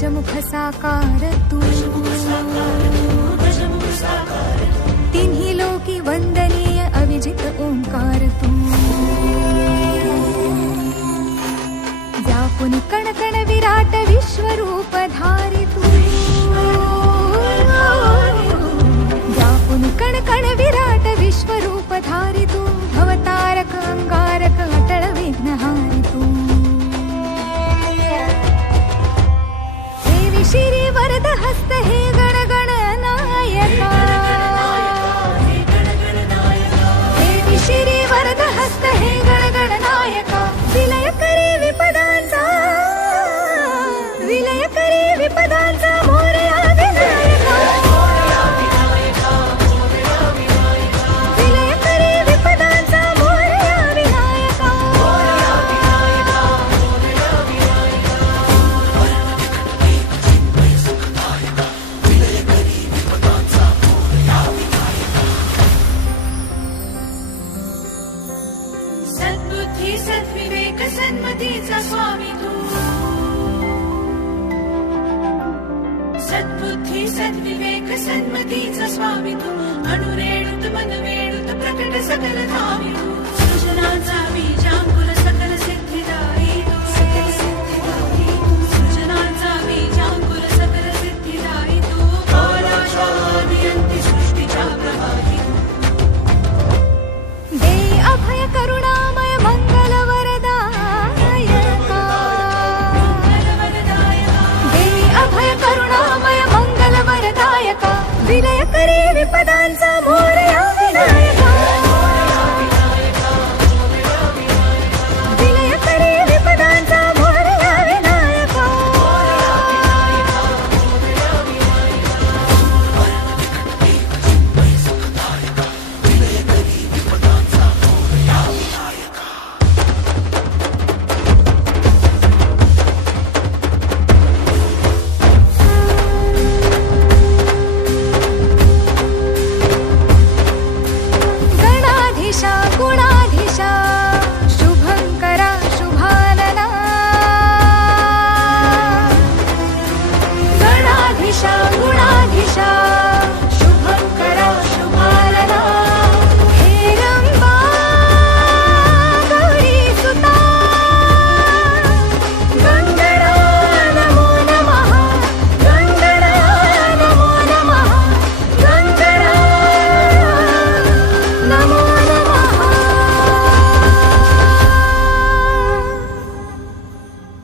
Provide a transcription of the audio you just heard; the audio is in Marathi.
गजमुख साकार तू, तिन्ही लोकी वंदनीय अविजित ओंकार तू, व्यापुन कणकण विराट विश्वरूप धारी तू, व्यापुन कणकण विराट विश्वरूप धारी तू, भवतारक अंगारक अटळ विघ्नहारी तू, देवी शिरी वरद हस्त हे गण गण नायका, देवी शिरी वरद हस्त हे गण गण नायका, विलय करी विपदांचा, विलय करी विपदांचा मोरया विनायका, विलय करी विपदांचा मोरया विनायका, सद्बुद्धी सद्विवेक सन्मतीचा स्वामी तू, सद्बुद्धी सद्विवेक सन्मतीचा स्वामी तू, अणुरेणुत मनवेणुत प्रकट सकल धामी तू,